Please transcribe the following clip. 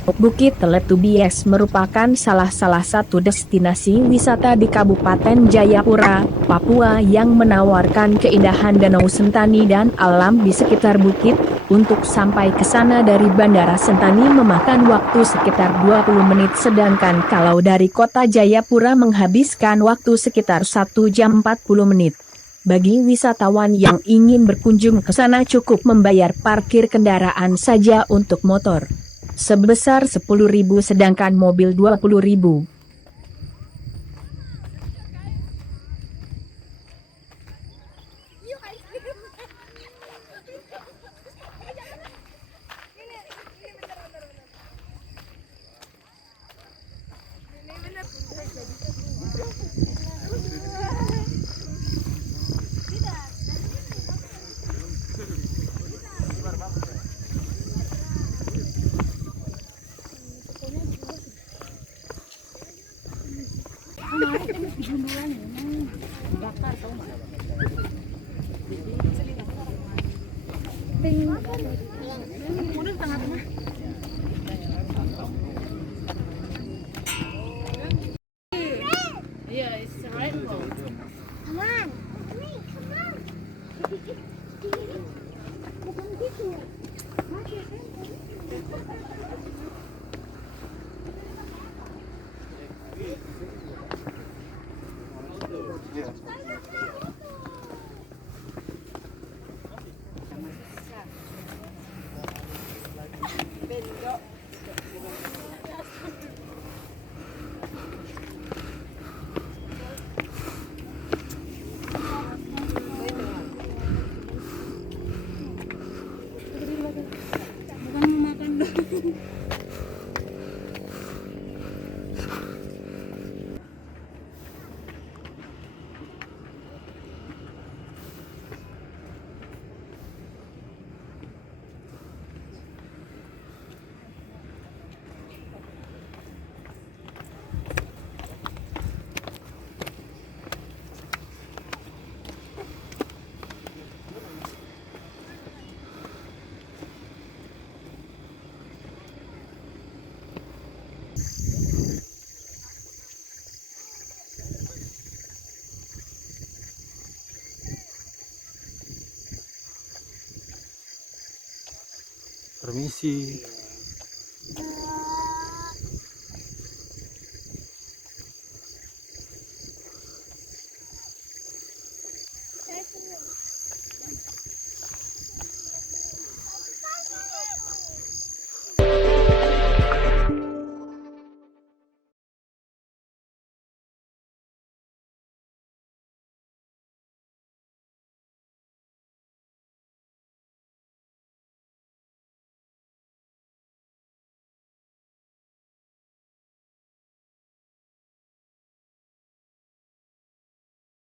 Bukit Teletubies merupakan salah satu destinasi wisata di Kabupaten Jayapura, Papua yang menawarkan keindahan danau Sentani dan alam di sekitar bukit. Untuk sampai ke sana dari Bandara Sentani memakan waktu sekitar 20 menit sedangkan kalau dari kota Jayapura menghabiskan waktu sekitar 1 jam 40 menit. Bagi wisatawan yang ingin berkunjung ke sana cukup membayar parkir kendaraan saja untuk motor sebesar 10.000 sedangkan mobil 20.000. Permisi.